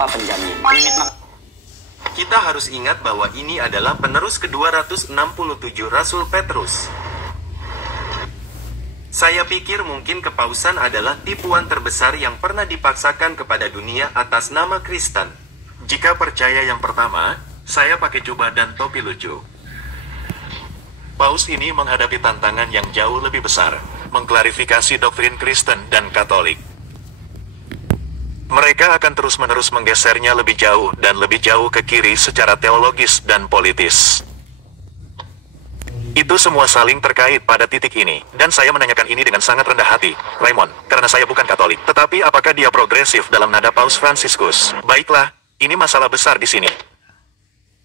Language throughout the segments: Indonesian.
tanpa penjamin. Kita harus ingat bahwa ini adalah penerus ke-267 Rasul Petrus. Saya pikir mungkin kepausan adalah tipuan terbesar yang pernah dipaksakan kepada dunia atas nama Kristen. Jika percaya yang pertama, saya pakai jubah dan topi lucu. Paus ini menghadapi tantangan yang jauh lebih besar, mengklarifikasi doktrin Kristen dan Katolik. Mereka akan terus-menerus menggesernya lebih jauh dan lebih jauh ke kiri secara teologis dan politis. Itu semua saling terkait pada titik ini, dan saya menanyakan ini dengan sangat rendah hati, Raymond, karena saya bukan Katolik. Tetapi apakah dia progresif dalam nada Paus Fransiskus? Baiklah, ini masalah besar di sini.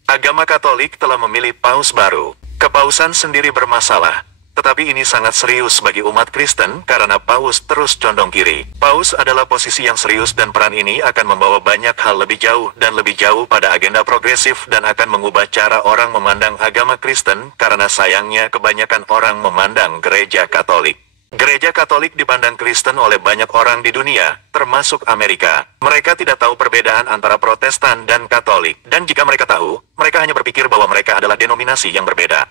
Agama Katolik telah memilih Paus baru. Kepausan sendiri bermasalah. Tetapi ini sangat serius bagi umat Kristen karena Paus terus condong kiri. Paus adalah posisi yang serius dan peran ini akan membawa banyak hal lebih jauh dan lebih jauh pada agenda progresif dan akan mengubah cara orang memandang agama Kristen karena sayangnya kebanyakan orang memandang gereja Katolik. Gereja Katolik dipandang Kristen oleh banyak orang di dunia, termasuk Amerika. Mereka tidak tahu perbedaan antara Protestan dan Katolik. Dan jika mereka tahu, mereka hanya berpikir bahwa mereka adalah denominasi yang berbeda.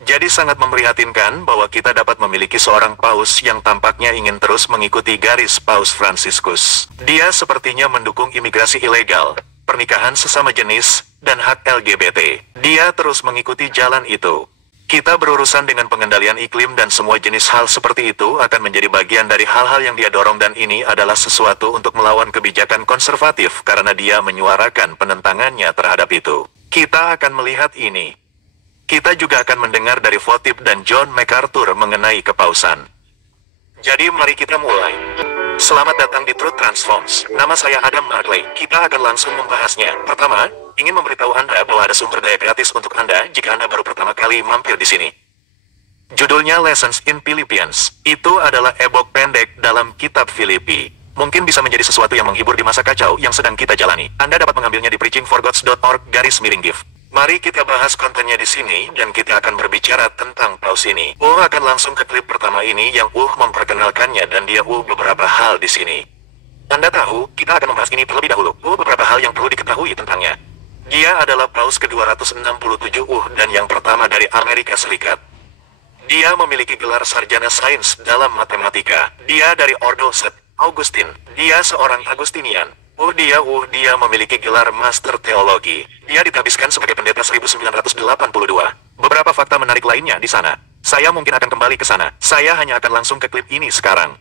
Jadi sangat memprihatinkan bahwa kita dapat memiliki seorang paus yang tampaknya ingin terus mengikuti garis Paus Fransiskus. Dia sepertinya mendukung imigrasi ilegal, pernikahan sesama jenis, dan hak LGBT. Dia terus mengikuti jalan itu. Kita berurusan dengan pengendalian iklim dan semua jenis hal seperti itu akan menjadi bagian dari hal-hal yang dia dorong dan ini adalah sesuatu untuk melawan kebijakan konservatif karena dia menyuarakan penentangannya terhadap itu. Kita akan melihat ini. Kita juga akan mendengar dari Votip dan John MacArthur mengenai kepausan. Jadi mari kita mulai. Selamat datang di Truth Transforms. Nama saya Adam Markley. Kita akan langsung membahasnya. Pertama, ingin memberitahu Anda bahwa ada sumber daya gratis untuk Anda jika Anda baru pertama kali mampir di sini. Judulnya Lessons in Philippians. Itu adalah e-book pendek dalam kitab Filipi. Mungkin bisa menjadi sesuatu yang menghibur di masa kacau yang sedang kita jalani. Anda dapat mengambilnya di preachingforgods.org/miringgif. Mari kita bahas kontennya di sini dan kita akan berbicara tentang paus ini. Akan langsung ke klip pertama ini yang memperkenalkannya dan dia beberapa hal di sini. Anda tahu, kita akan membahas ini terlebih dahulu. Beberapa hal yang perlu diketahui tentangnya. Dia adalah paus ke-267 dan yang pertama dari Amerika Serikat. Dia memiliki gelar sarjana sains dalam matematika. Dia dari Ordo St. Augustine. Dia seorang Agustinian. Dia memiliki gelar Master Teologi. Dia ditabiskan sebagai pendeta 1982. Beberapa fakta menarik lainnya di sana. Saya mungkin akan kembali ke sana. Saya hanya akan langsung ke klip ini sekarang.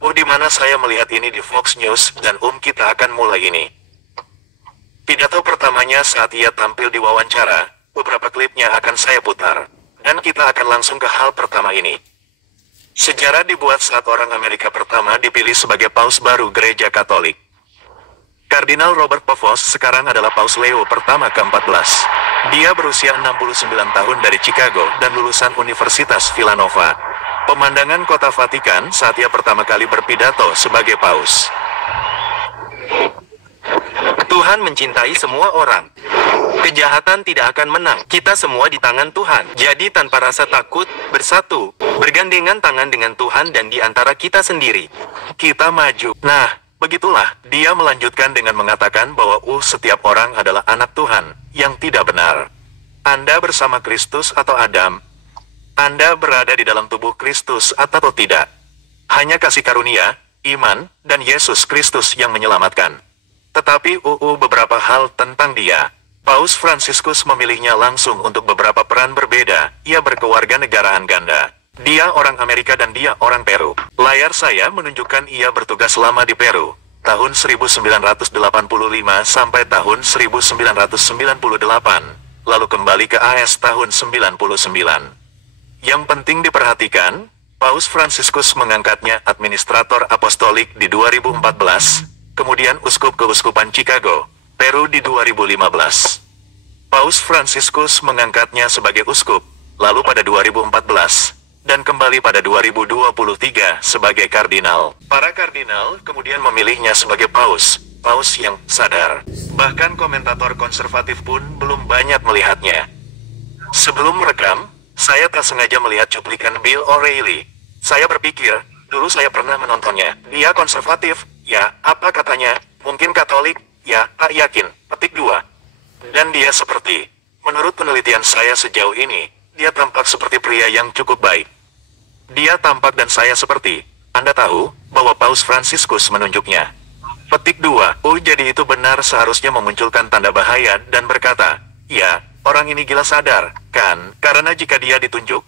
Di mana saya melihat ini di Fox News dan kita akan mulai ini. Pidato pertamanya saat ia tampil di wawancara, beberapa klipnya akan saya putar. Dan kita akan langsung ke hal pertama ini. Sejarah dibuat saat orang Amerika pertama dipilih sebagai paus baru gereja Katolik. Kardinal Robert Pavos sekarang adalah Paus Leo pertama ke-14. Dia berusia 69 tahun dari Chicago dan lulusan Universitas Villanova. Pemandangan kota Vatikan saat ia pertama kali berpidato sebagai paus. Tuhan mencintai semua orang. Kejahatan tidak akan menang. Kita semua di tangan Tuhan. Jadi tanpa rasa takut, bersatu, bergandengan tangan dengan Tuhan dan di antara kita sendiri. Kita maju. Nah, begitulah, dia melanjutkan dengan mengatakan bahwa setiap orang adalah anak Tuhan, yang tidak benar. Anda bersama Kristus atau Adam? Anda berada di dalam tubuh Kristus atau tidak? Hanya kasih karunia, iman, dan Yesus Kristus yang menyelamatkan. Tetapi beberapa hal tentang dia. Paus Fransiskus memilihnya langsung untuk beberapa peran berbeda. Ia berkewarganegaraan ganda. Dia orang Amerika dan dia orang Peru. Layar saya menunjukkan ia bertugas lama di Peru, tahun 1985 sampai tahun 1998, lalu kembali ke AS tahun 99. Yang penting diperhatikan, Paus Fransiskus mengangkatnya administrator apostolik di 2014, kemudian uskup keuskupan Chicago, Peru di 2015. Paus Fransiskus mengangkatnya sebagai uskup, lalu pada 2014, dan kembali pada 2023 sebagai kardinal. Para kardinal kemudian memilihnya sebagai paus yang sadar. Bahkan komentator konservatif pun belum banyak melihatnya. Sebelum merekam, saya tak sengaja melihat cuplikan Bill O'Reilly. Saya berpikir, dulu saya pernah menontonnya. Dia konservatif, ya, apa katanya, mungkin Katolik, Tak yakin, petik 2. Dan dia seperti, menurut penelitian saya sejauh ini, dia tampak seperti pria yang cukup baik. Dia tampak dan saya seperti, Anda tahu, bahwa Paus Fransiskus menunjuknya. Petik 2. Jadi itu benar seharusnya memunculkan tanda bahaya dan berkata, ya, orang ini gila sadar, kan? Karena jika dia ditunjuk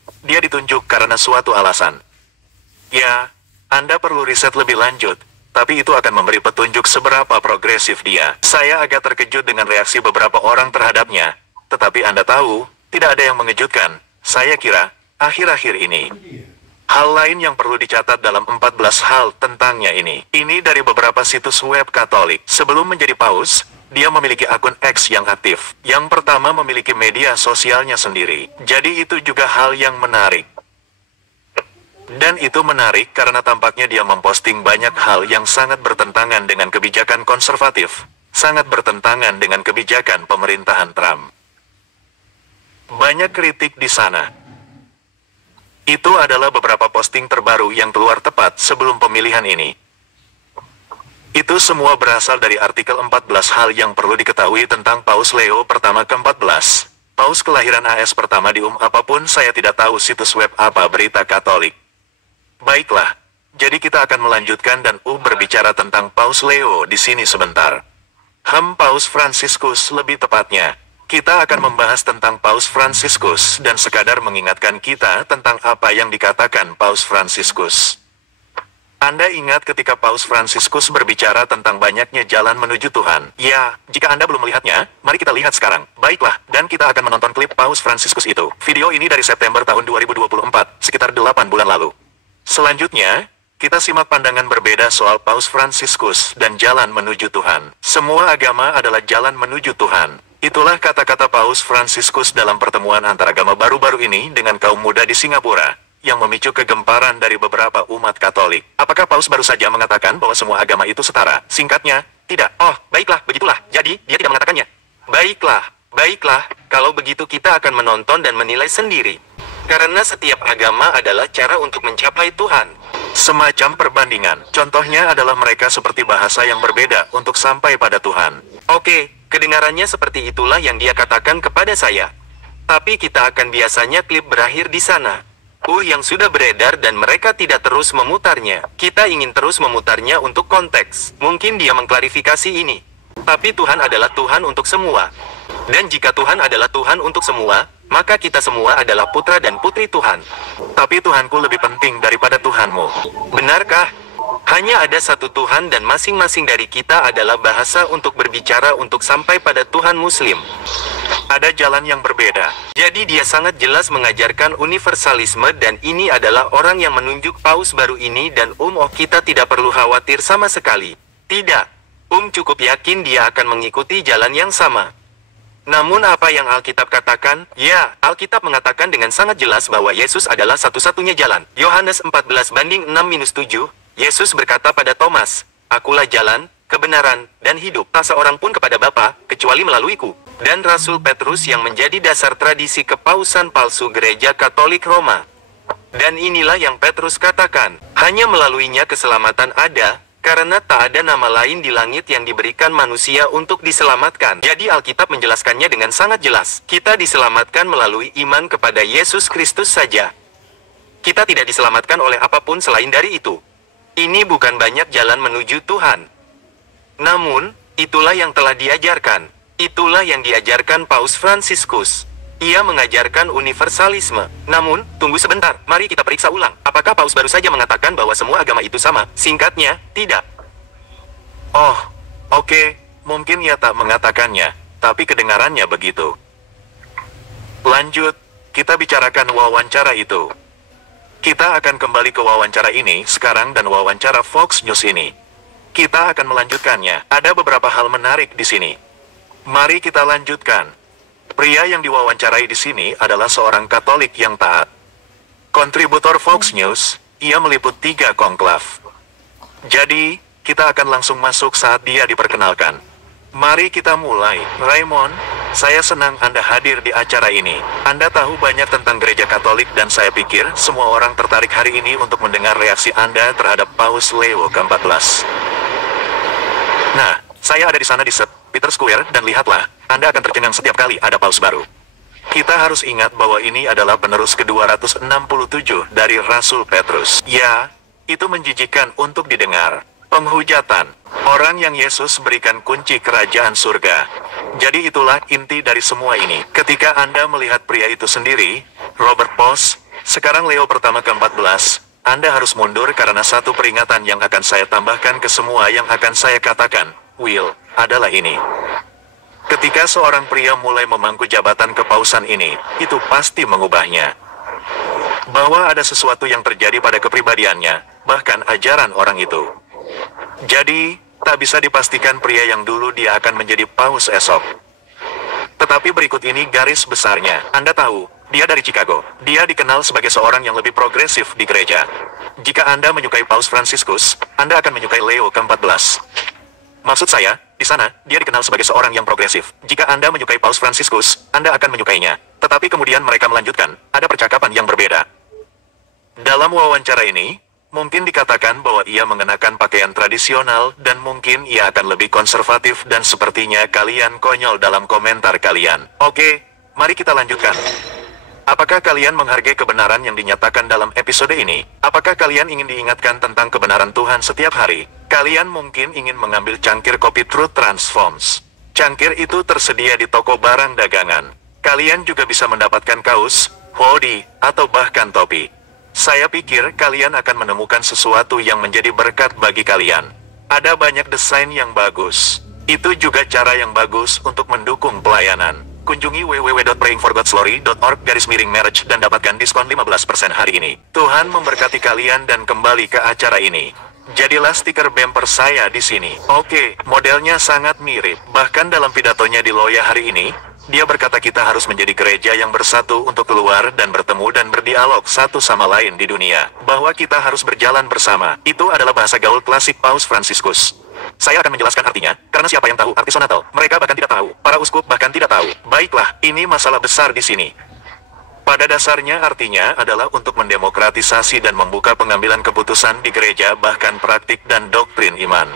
karena suatu alasan. Ya, Anda perlu riset lebih lanjut, tapi itu akan memberi petunjuk seberapa progresif dia. Saya agak terkejut dengan reaksi beberapa orang terhadapnya, tetapi Anda tahu, tidak ada yang mengejutkan. Saya kira, akhir-akhir ini. Hal lain yang perlu dicatat dalam 14 hal tentangnya ini. Ini dari beberapa situs web Katolik. Sebelum menjadi paus, dia memiliki akun X yang aktif. Yang pertama memiliki media sosialnya sendiri. Jadi itu juga hal yang menarik. Dan itu menarik karena tampaknya dia memposting banyak hal yang sangat bertentangan dengan kebijakan konservatif. Sangat bertentangan dengan kebijakan pemerintahan Trump. Banyak kritik di sana. Itu adalah beberapa posting terbaru yang keluar tepat sebelum pemilihan ini. Itu semua berasal dari artikel 14 hal yang perlu diketahui tentang Paus Leo pertama ke-14. Paus kelahiran AS pertama di apapun saya tidak tahu situs web apa berita Katolik. Baiklah, jadi kita akan melanjutkan dan berbicara tentang Paus Leo di sini sebentar. Paus Fransiskus lebih tepatnya. Kita akan membahas tentang Paus Fransiskus dan sekadar mengingatkan kita tentang apa yang dikatakan Paus Fransiskus. Anda ingat ketika Paus Fransiskus berbicara tentang banyaknya jalan menuju Tuhan? Ya, jika Anda belum melihatnya, mari kita lihat sekarang. Baiklah, dan kita akan menonton klip Paus Fransiskus itu. Video ini dari September tahun 2024, sekitar 8 bulan lalu. Selanjutnya, kita simak pandangan berbeda soal Paus Fransiskus dan jalan menuju Tuhan. Semua agama adalah jalan menuju Tuhan. Itulah kata-kata Paus Fransiskus dalam pertemuan antaragama baru-baru ini dengan kaum muda di Singapura, yang memicu kegemparan dari beberapa umat Katolik. Apakah Paus baru saja mengatakan bahwa semua agama itu setara? Singkatnya, tidak. Oh, baiklah, begitulah. Jadi, dia tidak mengatakannya. Baiklah, kalau begitu kita akan menonton dan menilai sendiri. Karena setiap agama adalah cara untuk mencapai Tuhan. Semacam perbandingan. Contohnya adalah mereka seperti bahasa yang berbeda untuk sampai pada Tuhan. Oke, kedengarannya seperti itulah yang dia katakan kepada saya. Tapi kita akan biasanya klip berakhir di sana. Yang sudah beredar dan mereka tidak terus memutarnya. Kita ingin terus memutarnya untuk konteks. Mungkin dia mengklarifikasi ini. Tapi Tuhan adalah Tuhan untuk semua. Dan jika Tuhan adalah Tuhan untuk semua, maka kita semua adalah putra dan putri Tuhan. Tapi Tuhanku lebih penting daripada Tuhanmu. Benarkah? Hanya ada satu Tuhan dan masing-masing dari kita adalah bahasa untuk berbicara untuk sampai pada Tuhan Muslim. Ada jalan yang berbeda. Jadi dia sangat jelas mengajarkan universalisme dan ini adalah orang yang menunjuk paus baru ini dan kita tidak perlu khawatir sama sekali. Tidak. Cukup yakin dia akan mengikuti jalan yang sama. Namun apa yang Alkitab katakan? Ya, Alkitab mengatakan dengan sangat jelas bahwa Yesus adalah satu-satunya jalan. Yohanes 14:6-7, Yesus berkata pada Thomas, "Akulah jalan, kebenaran, dan hidup. Tak seorang pun kepada Bapa, kecuali melaluiku." Dan Rasul Petrus yang menjadi dasar tradisi kepausan palsu Gereja Katolik Roma. Dan inilah yang Petrus katakan, hanya melaluinya keselamatan ada, karena tak ada nama lain di langit yang diberikan manusia untuk diselamatkan. Jadi Alkitab menjelaskannya dengan sangat jelas. Kita diselamatkan melalui iman kepada Yesus Kristus saja. Kita tidak diselamatkan oleh apapun selain dari itu. Ini bukan banyak jalan menuju Tuhan. Namun, itulah yang telah diajarkan. Itulah yang diajarkan Paus Fransiskus. Ia mengajarkan universalisme. Namun, tunggu sebentar, mari kita periksa ulang. Apakah Paus baru saja mengatakan bahwa semua agama itu sama? Singkatnya, tidak. Oke, mungkin ia tak mengatakannya, tapi kedengarannya begitu. Lanjut, kita bicarakan wawancara itu. Kita akan kembali ke wawancara ini sekarang dan wawancara Fox News ini. Kita akan melanjutkannya. Ada beberapa hal menarik di sini. Mari kita lanjutkan. Pria yang diwawancarai di sini adalah seorang Katolik yang taat. Kontributor Fox News, ia meliput 3 konklav. Jadi, kita akan langsung masuk saat dia diperkenalkan. Mari kita mulai. Raymond, saya senang Anda hadir di acara ini. Anda tahu banyak tentang gereja Katolik dan saya pikir semua orang tertarik hari ini untuk mendengar reaksi Anda terhadap Paus Leo ke-14. Nah, saya ada di sana di Peter Square, dan lihatlah, Anda akan tercengang setiap kali ada paus baru. Kita harus ingat bahwa ini adalah penerus ke-267 dari Rasul Petrus. Ya, itu menjijikkan untuk didengar. Penghujatan. Orang yang Yesus berikan kunci kerajaan surga. Jadi itulah inti dari semua ini. Ketika Anda melihat pria itu sendiri, Robert Post, sekarang Leo pertama ke-14, Anda harus mundur karena satu peringatan yang akan saya tambahkan ke semua yang akan saya katakan, Will, adalah ini. Ketika seorang pria mulai memangku jabatan kepausan ini, itu pasti mengubahnya. Bahwa ada sesuatu yang terjadi pada kepribadiannya, bahkan ajaran orang itu. Jadi, tak bisa dipastikan pria yang dulu dia akan menjadi paus esok. Tetapi berikut ini garis besarnya. Anda tahu, dia dari Chicago. Dia dikenal sebagai seorang yang lebih progresif di gereja. Jika Anda menyukai Paus Fransiskus, Anda akan menyukai Leo ke-14. Maksud saya, di sana, dia dikenal sebagai seorang yang progresif. Jika Anda menyukai Paus Fransiskus, Anda akan menyukainya. Tetapi kemudian mereka melanjutkan, ada percakapan yang berbeda. Dalam wawancara ini, mungkin dikatakan bahwa ia mengenakan pakaian tradisional dan mungkin ia akan lebih konservatif dan sepertinya kalian konyol dalam komentar kalian. Oke, mari kita lanjutkan. Apakah kalian menghargai kebenaran yang dinyatakan dalam episode ini? Apakah kalian ingin diingatkan tentang kebenaran Tuhan setiap hari? Kalian mungkin ingin mengambil cangkir kopi Truth Transforms. Cangkir itu tersedia di toko barang dagangan. Kalian juga bisa mendapatkan kaos, hoodie, atau bahkan topi. Saya pikir kalian akan menemukan sesuatu yang menjadi berkat bagi kalian. Ada banyak desain yang bagus. Itu juga cara yang bagus untuk mendukung pelayanan. Kunjungi www.prayingforgodsglory.org/marriage dan dapatkan diskon 15% hari ini. Tuhan memberkati kalian dan kembali ke acara ini. Jadilah stiker bumper saya di sini. Oke, modelnya sangat mirip. Bahkan dalam pidatonya di Loya hari ini, dia berkata kita harus menjadi gereja yang bersatu untuk keluar dan bertemu dan berdialog satu sama lain di dunia. Bahwa kita harus berjalan bersama. Itu adalah bahasa gaul klasik Paus Fransiskus. Saya akan menjelaskan artinya, karena siapa yang tahu arti sonatel? Mereka bahkan tidak tahu. Para uskup bahkan tidak tahu. Baiklah, ini masalah besar di sini. Pada dasarnya artinya adalah untuk mendemokratisasi dan membuka pengambilan keputusan di gereja bahkan praktik dan doktrin iman.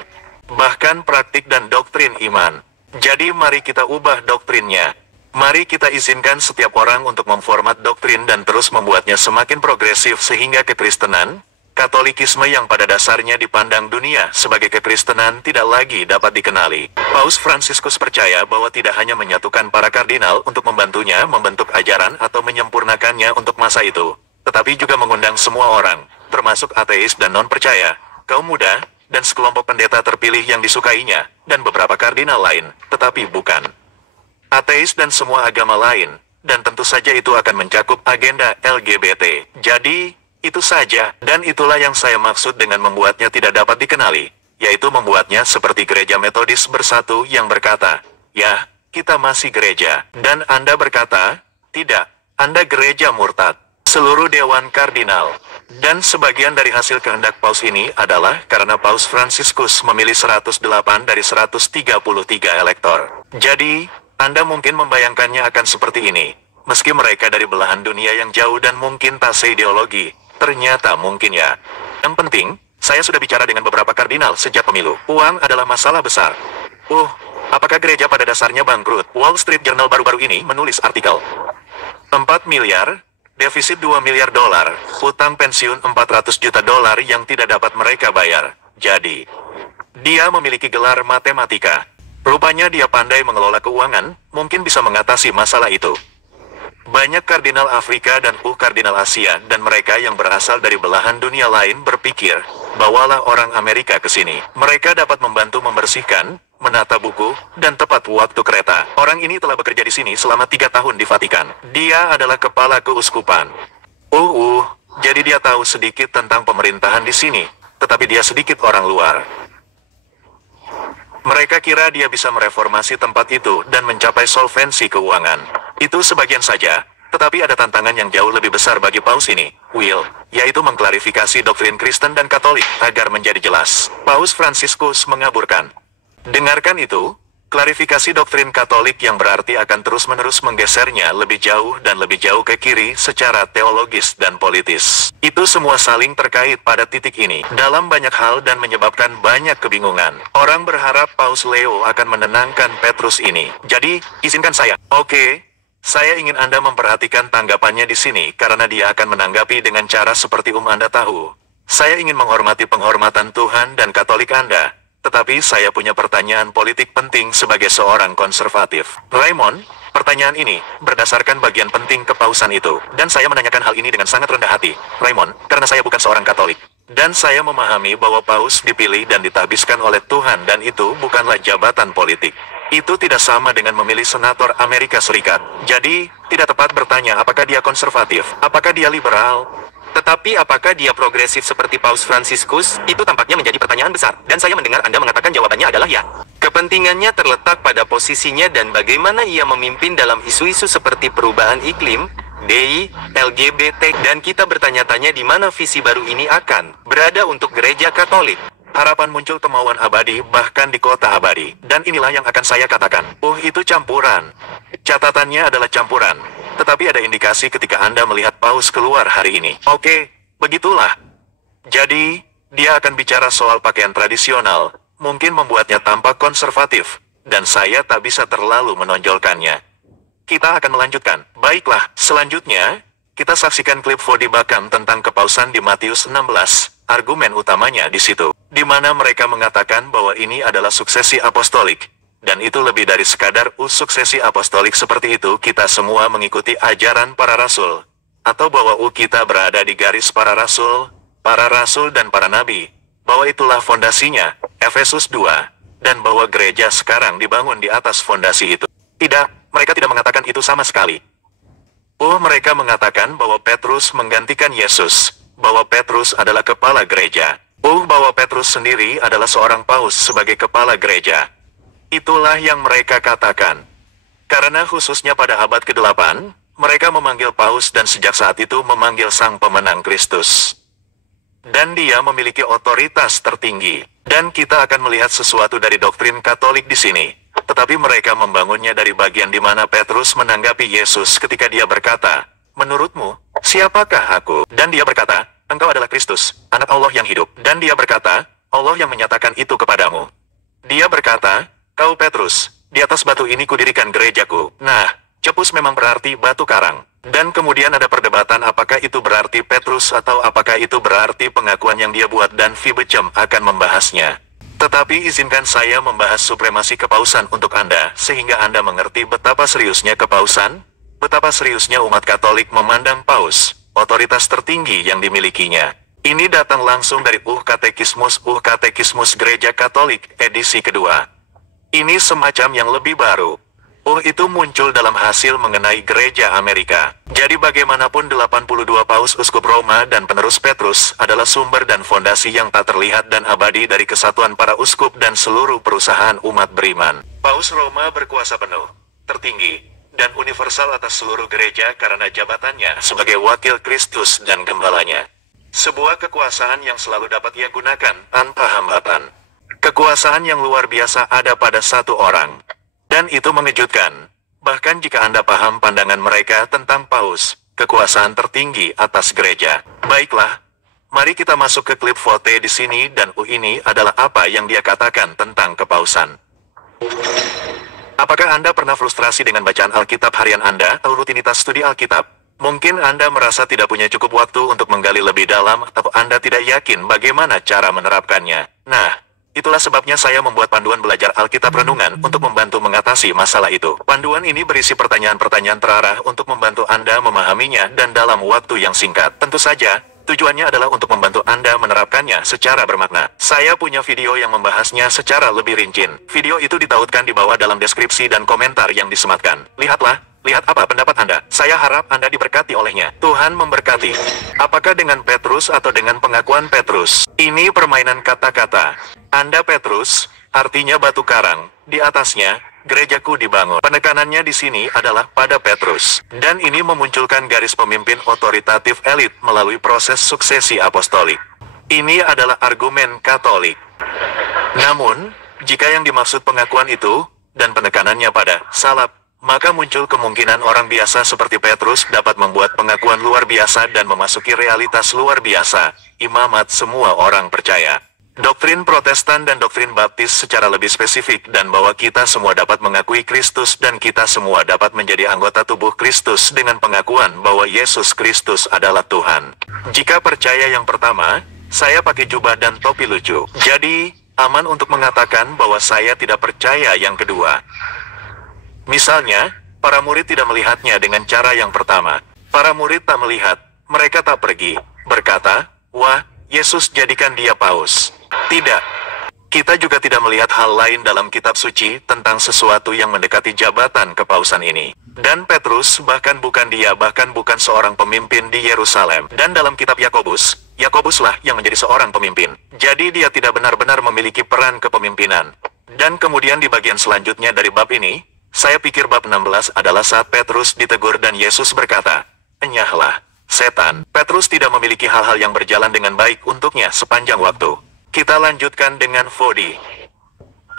Bahkan praktik dan doktrin iman. Jadi mari kita ubah doktrinnya. Mari kita izinkan setiap orang untuk memformat doktrin dan terus membuatnya semakin progresif sehingga kekristenan, Katolikisme yang pada dasarnya dipandang dunia sebagai kekristenan tidak lagi dapat dikenali. Paus Fransiskus percaya bahwa tidak hanya menyatukan para kardinal untuk membantunya membentuk ajaran atau menyempurnakannya untuk masa itu, tetapi juga mengundang semua orang, termasuk ateis dan non-percaya, kaum muda, dan sekelompok pendeta terpilih yang disukainya, dan beberapa kardinal lain, tetapi bukan ateis dan semua agama lain, dan tentu saja itu akan mencakup agenda LGBT. Jadi, itu saja, dan itulah yang saya maksud dengan membuatnya tidak dapat dikenali, yaitu membuatnya seperti gereja Metodis bersatu yang berkata, ya, kita masih gereja, dan Anda berkata, tidak, Anda gereja murtad. Seluruh dewan kardinal, dan sebagian dari hasil kehendak Paus ini adalah karena Paus Fransiskus memilih 108 dari 133 elektor. Jadi, Anda mungkin membayangkannya akan seperti ini, meski mereka dari belahan dunia yang jauh dan mungkin tak seideologi. Ternyata mungkin ya. Yang penting, saya sudah bicara dengan beberapa kardinal sejak pemilu. Uang adalah masalah besar. Apakah gereja pada dasarnya bangkrut? Wall Street Journal baru-baru ini menulis artikel. 4 miliar, defisit 2 miliar dolar, utang pensiun 400 juta dolar yang tidak dapat mereka bayar. Jadi, dia memiliki gelar matematika. Rupanya dia pandai mengelola keuangan, mungkin bisa mengatasi masalah itu. Banyak kardinal Afrika dan kardinal Asia dan mereka yang berasal dari belahan dunia lain berpikir, bawalah orang Amerika ke sini. Mereka dapat membantu membersihkan, menata buku, dan tepat waktu kereta. Orang ini telah bekerja di sini selama 3 tahun di Vatikan. Dia adalah kepala keuskupan. Jadi dia tahu sedikit tentang pemerintahan di sini, tetapi dia sedikit orang luar. Mereka kira dia bisa mereformasi tempat itu dan mencapai solvensi keuangan. Itu sebagian saja, tetapi ada tantangan yang jauh lebih besar bagi Paus ini, Will, yaitu mengklarifikasi doktrin Kristen dan Katolik agar menjadi jelas. Paus Fransiskus mengaburkan. Dengarkan itu, Klarifikasi doktrin Katolik yang berarti akan terus-menerus menggesernya lebih jauh dan lebih jauh ke kiri secara teologis dan politis. Itu semua saling terkait pada titik ini dalam banyak hal dan menyebabkan banyak kebingungan. Orang berharap Paus Leo akan menenangkan Petrus ini. Jadi, izinkan saya. Oke, saya ingin Anda memperhatikan tanggapannya di sini karena dia akan menanggapi dengan cara seperti Anda tahu. Saya ingin menghormati penghormatan Tuhan dan Katolik Anda. Tetapi saya punya pertanyaan politik penting sebagai seorang konservatif. Raymond, pertanyaan ini berdasarkan bagian penting kepausan itu. Dan saya menanyakan hal ini dengan sangat rendah hati. Raymond, karena saya bukan seorang Katolik. Dan saya memahami bahwa Paus dipilih dan ditahbiskan oleh Tuhan dan itu bukanlah jabatan politik. Itu tidak sama dengan memilih senator Amerika Serikat. Jadi, tidak tepat bertanya apakah dia konservatif, apakah dia liberal. Tetapi apakah dia progresif seperti Paus Fransiskus? Itu tampaknya menjadi pertanyaan besar. Dan saya mendengar Anda mengatakan jawabannya adalah ya. Kepentingannya terletak pada posisinya dan bagaimana ia memimpin dalam isu-isu seperti perubahan iklim, DI, LGBT, dan kita bertanya-tanya di mana visi baru ini akan berada untuk gereja Katolik. Harapan muncul kemauan abadi bahkan di kota abadi. Dan inilah yang akan saya katakan. Itu campuran. Catatannya adalah campuran. Tetapi ada indikasi ketika Anda melihat Paus keluar hari ini. Oke, begitulah. Jadi, dia akan bicara soal pakaian tradisional, mungkin membuatnya tampak konservatif, dan saya tak bisa terlalu menonjolkannya. Kita akan melanjutkan. Baiklah, selanjutnya, kita saksikan klip Vodi Bakam tentang kepausan di Matius 16, argumen utamanya di situ, di mana mereka mengatakan bahwa ini adalah suksesi apostolik. Dan itu lebih dari sekadar suksesi apostolik seperti itu kita semua mengikuti ajaran para rasul. Atau bahwa kita berada di garis para rasul dan para nabi. Bahwa itulah fondasinya, Efesus 2. Dan bahwa gereja sekarang dibangun di atas fondasi itu. Tidak, mereka tidak mengatakan itu sama sekali. Mereka mengatakan bahwa Petrus menggantikan Yesus. Bahwa Petrus adalah kepala gereja. Bahwa Petrus sendiri adalah seorang paus sebagai kepala gereja. Itulah yang mereka katakan. Karena khususnya pada abad ke-8, mereka memanggil Paus dan sejak saat itu memanggil Sang Pemenang Kristus. Dan dia memiliki otoritas tertinggi. Dan kita akan melihat sesuatu dari doktrin Katolik di sini. Tetapi mereka membangunnya dari bagian di mana Petrus menanggapi Yesus ketika dia berkata, "Menurutmu, siapakah aku?" Dan dia berkata, "Engkau adalah Kristus, anak Allah yang hidup." Dan dia berkata, "Allah yang menyatakan itu kepadamu." Dia berkata, "Kau Petrus, di atas batu ini kudirikan gerejaku." Nah, Cepus memang berarti batu karang. Dan kemudian ada perdebatan apakah itu berarti Petrus atau apakah itu berarti pengakuan yang dia buat dan Fibecem akan membahasnya. Tetapi izinkan saya membahas supremasi kepausan untuk Anda, sehingga Anda mengerti betapa seriusnya kepausan, betapa seriusnya umat Katolik memandang Paus, otoritas tertinggi yang dimilikinya. Ini datang langsung dari Katekismus Gereja Katolik, edisi kedua. Ini semacam yang lebih baru. Itu muncul dalam hasil mengenai gereja Amerika. Jadi bagaimanapun 82 Paus Uskup Roma dan penerus Petrus adalah sumber dan fondasi yang tak terlihat dan abadi dari kesatuan para uskup dan seluruh perusahaan umat beriman. Paus Roma berkuasa penuh, tertinggi, dan universal atas seluruh gereja karena jabatannya sebagai wakil Kristus dan gembalanya. Sebuah kekuasaan yang selalu dapat ia gunakan tanpa hambatan. Kekuasaan yang luar biasa ada pada satu orang. Dan itu mengejutkan. Bahkan jika Anda paham pandangan mereka tentang Paus, kekuasaan tertinggi atas gereja. Baiklah, mari kita masuk ke klip Vote di sini dan ini adalah apa yang dia katakan tentang kepausan. Apakah Anda pernah frustrasi dengan bacaan Alkitab harian Anda atau rutinitas studi Alkitab? Mungkin Anda merasa tidak punya cukup waktu untuk menggali lebih dalam atau Anda tidak yakin bagaimana cara menerapkannya. Nah, itulah sebabnya saya membuat panduan belajar Alkitab Renungan untuk membantu mengatasi masalah itu. Panduan ini berisi pertanyaan-pertanyaan terarah untuk membantu Anda memahaminya dan dalam waktu yang singkat. Tentu saja, tujuannya adalah untuk membantu Anda menerapkannya secara bermakna. Saya punya video yang membahasnya secara lebih rinci. Video itu ditautkan di bawah dalam deskripsi dan komentar yang disematkan. Lihat apa pendapat Anda. Saya harap Anda diberkati olehnya. Tuhan memberkati. Apakah dengan Petrus atau dengan pengakuan Petrus? Ini permainan kata-kata. Anda Petrus, artinya batu karang, di atasnya, gerejaku dibangun. Penekanannya di sini adalah pada Petrus. Dan ini memunculkan garis pemimpin otoritatif elit melalui proses suksesi apostolik. Ini adalah argumen Katolik. Namun, jika yang dimaksud pengakuan itu, dan penekanannya pada salib, maka muncul kemungkinan orang biasa seperti Petrus dapat membuat pengakuan luar biasa dan memasuki realitas luar biasa, imamat semua orang percaya. Doktrin Protestan dan doktrin Baptis secara lebih spesifik dan bahwa kita semua dapat mengakui Kristus dan kita semua dapat menjadi anggota tubuh Kristus dengan pengakuan bahwa Yesus Kristus adalah Tuhan. Jika percaya yang pertama, saya pakai jubah dan topi lucu. Jadi, aman untuk mengatakan bahwa saya tidak percaya yang kedua. Misalnya, para murid tidak melihatnya dengan cara yang pertama. Para murid tak melihat, mereka tak pergi, berkata, "Wah, Yesus jadikan dia paus." Tidak. Kita juga tidak melihat hal lain dalam kitab suci tentang sesuatu yang mendekati jabatan kepausan ini. Dan Petrus bahkan bukan seorang pemimpin di Yerusalem. Dan dalam kitab Yakobuslah yang menjadi seorang pemimpin. Jadi dia tidak benar-benar memiliki peran kepemimpinan. Dan kemudian di bagian selanjutnya dari bab ini, saya pikir bab 16 adalah saat Petrus ditegur dan Yesus berkata, "Enyahlah, setan." Petrus tidak memiliki hal-hal yang berjalan dengan baik untuknya sepanjang waktu. Kita lanjutkan dengan Fodi.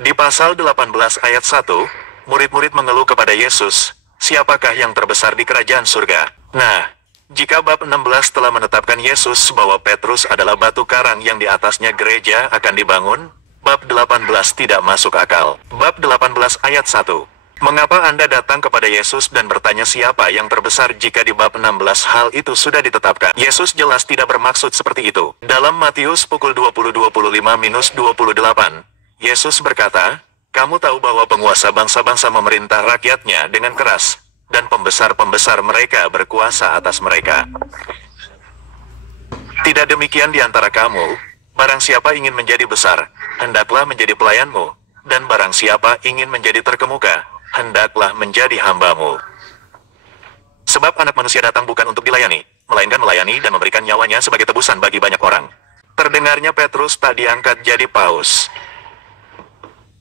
Di pasal 18 ayat 1, murid-murid mengeluh kepada Yesus, "Siapakah yang terbesar di kerajaan surga?" Nah, jika bab 16 telah menetapkan Yesus bahwa Petrus adalah batu karang yang di atasnya gereja akan dibangun, bab 18 tidak masuk akal. Bab 18 ayat 1. Mengapa Anda datang kepada Yesus dan bertanya siapa yang terbesar jika di bab 16 hal itu sudah ditetapkan? Yesus jelas tidak bermaksud seperti itu. Dalam Matius pukul 20:25-28, Yesus berkata, "Kamu tahu bahwa penguasa bangsa-bangsa memerintah rakyatnya dengan keras, dan pembesar-pembesar mereka berkuasa atas mereka. Tidak demikian di antara kamu, barang siapa ingin menjadi besar, hendaklah menjadi pelayanmu, dan barang siapa ingin menjadi terkemuka, hendaklah menjadi hambamu. Sebab Anak Manusia datang bukan untuk dilayani, melainkan melayani dan memberikan nyawanya sebagai tebusan bagi banyak orang." Terdengarnya Petrus tak diangkat jadi paus.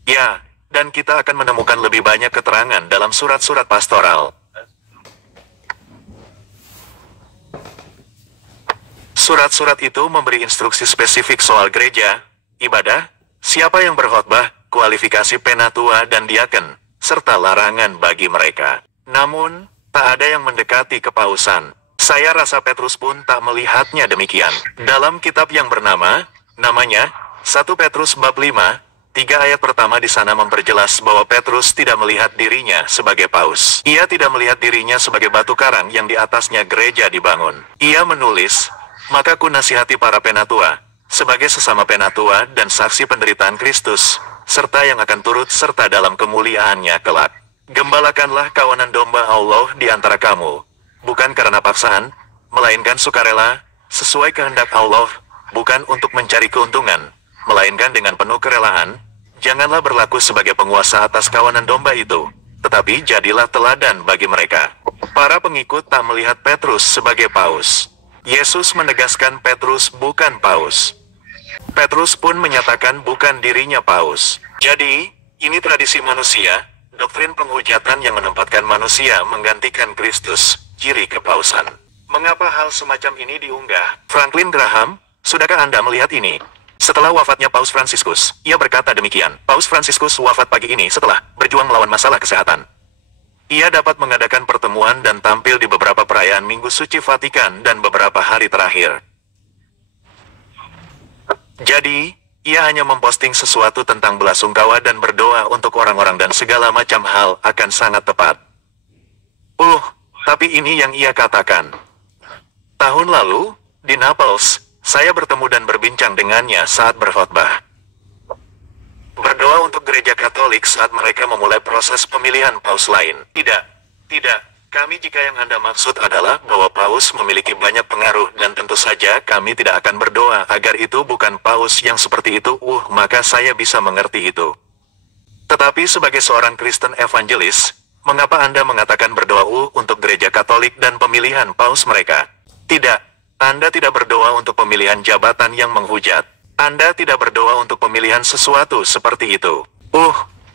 Ya, dan kita akan menemukan lebih banyak keterangan dalam surat-surat pastoral. Surat-surat itu memberi instruksi spesifik soal gereja, ibadah, siapa yang berkhotbah, kualifikasi penatua dan diaken, serta larangan bagi mereka. Namun, tak ada yang mendekati kepausan. Saya rasa Petrus pun tak melihatnya demikian. Dalam kitab yang namanya, 1 Petrus bab 5, 3 ayat pertama di sana memperjelas bahwa Petrus tidak melihat dirinya sebagai paus. Ia tidak melihat dirinya sebagai batu karang yang di atasnya gereja dibangun. Ia menulis, "Maka ku nasihati para penatua, sebagai sesama penatua dan saksi penderitaan Kristus, serta yang akan turut serta dalam kemuliaannya kelak. Gembalakanlah kawanan domba Allah di antara kamu, bukan karena paksaan, melainkan sukarela, sesuai kehendak Allah, bukan untuk mencari keuntungan, melainkan dengan penuh kerelaan. Janganlah berlaku sebagai penguasa atas kawanan domba itu, tetapi jadilah teladan bagi mereka." Para pengikut tak melihat Petrus sebagai paus. Yesus menegaskan Petrus bukan paus. Petrus pun menyatakan bukan dirinya paus. Jadi, ini tradisi manusia, doktrin penghujatan yang menempatkan manusia menggantikan Kristus, ciri kepausan. Mengapa hal semacam ini diunggah? Franklin Graham, sudahkah Anda melihat ini? Setelah wafatnya Paus Fransiskus, ia berkata demikian, "Paus Fransiskus wafat pagi ini setelah berjuang melawan masalah kesehatan. Ia dapat mengadakan pertemuan dan tampil di beberapa perayaan Minggu Suci Vatikan dan beberapa hari terakhir. Jadi, ia hanya memposting sesuatu tentang belasungkawa dan berdoa untuk orang-orang dan segala macam hal akan sangat tepat. Tapi ini yang ia katakan. Tahun lalu, di Naples, saya bertemu dan berbincang dengannya saat berkhotbah. Berdoa untuk gereja Katolik saat mereka memulai proses pemilihan paus lain. Tidak. Kami jika yang Anda maksud adalah bahwa paus memiliki banyak pengaruh dan tentu saja kami tidak akan berdoa agar itu bukan paus yang seperti itu, maka saya bisa mengerti itu. Tetapi sebagai seorang Kristen evangelis, mengapa Anda mengatakan berdoa untuk gereja Katolik dan pemilihan paus mereka? Tidak, Anda tidak berdoa untuk pemilihan jabatan yang menghujat. Anda tidak berdoa untuk pemilihan sesuatu seperti itu.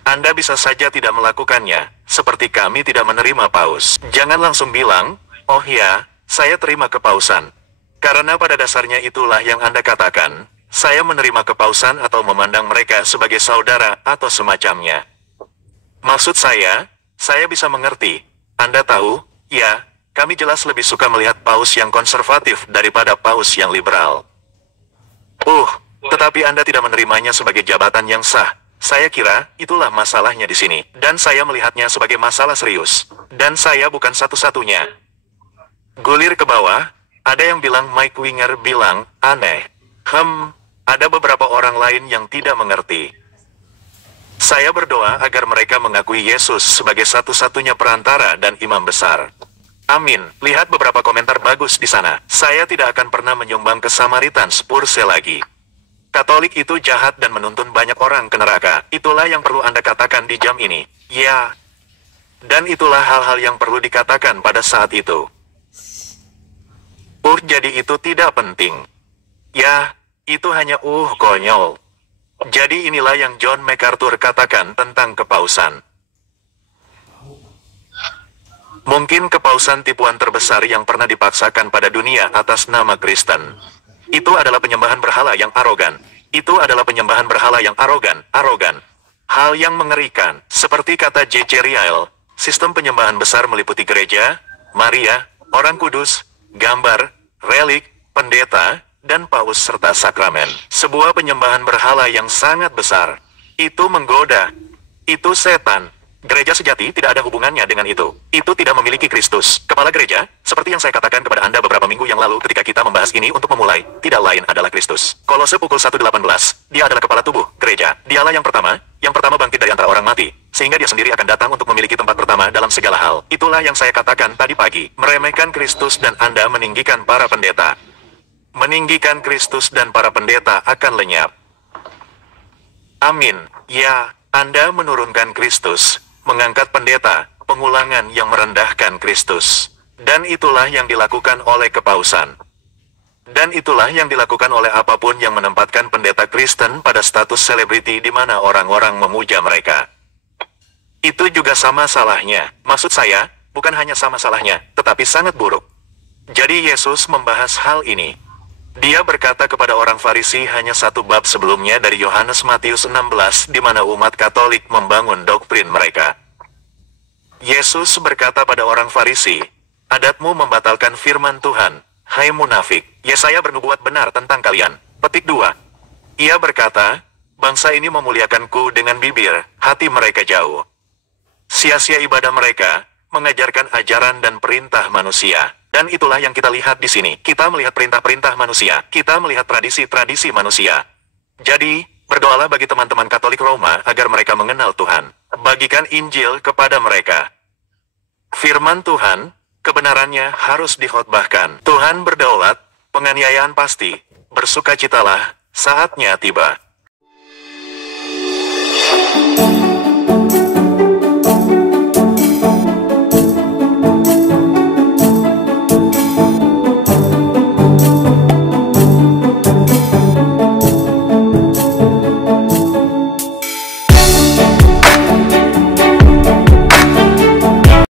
Anda bisa saja tidak melakukannya, seperti kami tidak menerima paus. Jangan langsung bilang, "Oh ya, saya terima kepausan." Karena pada dasarnya itulah yang Anda katakan, "Saya menerima kepausan," atau memandang mereka sebagai saudara atau semacamnya. Maksud saya bisa mengerti. Anda tahu, ya, kami jelas lebih suka melihat paus yang konservatif daripada paus yang liberal. Tetapi Anda tidak menerimanya sebagai jabatan yang sah. Saya kira, itulah masalahnya di sini. Dan saya melihatnya sebagai masalah serius. Dan saya bukan satu-satunya. Gulir ke bawah, ada yang bilang Mike Winger bilang, aneh. Ada beberapa orang lain yang tidak mengerti. Saya berdoa agar mereka mengakui Yesus sebagai satu-satunya perantara dan imam besar. Amin. Lihat beberapa komentar bagus di sana. Saya tidak akan pernah menyumbang ke Samaritan Spurse lagi. Katolik itu jahat dan menuntun banyak orang ke neraka. Itulah yang perlu Anda katakan di jam ini. Ya. Dan itulah hal-hal yang perlu dikatakan pada saat itu. Jadi itu tidak penting. Ya, itu hanya konyol. Jadi inilah yang John MacArthur katakan tentang kepausan. Mungkin kepausan tipuan terbesar yang pernah dipaksakan pada dunia atas nama Kristen. Itu adalah penyembahan berhala yang arogan. Itu adalah penyembahan berhala yang arogan. Hal yang mengerikan, seperti kata J.C. Ryle, sistem penyembahan besar meliputi gereja, Maria, orang kudus, gambar, relik, pendeta, dan paus serta sakramen. Sebuah penyembahan berhala yang sangat besar. Itu menggoda. Itu setan. Gereja sejati tidak ada hubungannya dengan itu. Itu tidak memiliki Kristus. Kepala gereja, seperti yang saya katakan kepada Anda beberapa minggu yang lalu ketika kita membahas ini untuk memulai, tidak lain adalah Kristus. Kolose pukul 1:18, dia adalah kepala tubuh, gereja. Dialah yang pertama bangkit dari antara orang mati, sehingga dia sendiri akan datang untuk memiliki tempat pertama dalam segala hal. Itulah yang saya katakan tadi pagi, meremehkan Kristus dan Anda meninggikan para pendeta. Meninggikan Kristus dan para pendeta akan lenyap. Amin. Ya, Anda menurunkan Kristus, mengangkat pendeta, pengulangan yang merendahkan Kristus. Dan itulah yang dilakukan oleh kepausan. Dan itulah yang dilakukan oleh apapun yang menempatkan pendeta Kristen pada status selebriti di mana orang-orang memuja mereka. Itu juga sama salahnya. Maksud saya, bukan hanya sama salahnya, tetapi sangat buruk. Jadi Yesus membahas hal ini. Dia berkata kepada orang Farisi hanya satu bab sebelumnya dari Yohanes Matius 16 di mana umat Katolik membangun doktrin mereka. Yesus berkata pada orang Farisi, adatmu membatalkan firman Tuhan, hai munafik. Yesaya bernubuat benar tentang kalian. Petik 2. Ia berkata, bangsa ini memuliakanku dengan bibir, hati mereka jauh. Sia-sia ibadah mereka, mengajarkan ajaran dan perintah manusia. Dan itulah yang kita lihat di sini. Kita melihat perintah-perintah manusia. Kita melihat tradisi-tradisi manusia. Jadi, berdoalah bagi teman-teman Katolik Roma agar mereka mengenal Tuhan. Bagikan Injil kepada mereka. Firman Tuhan, kebenarannya harus dikhotbahkan. Tuhan berdaulat, penganiayaan pasti. Bersukacitalah, saatnya tiba.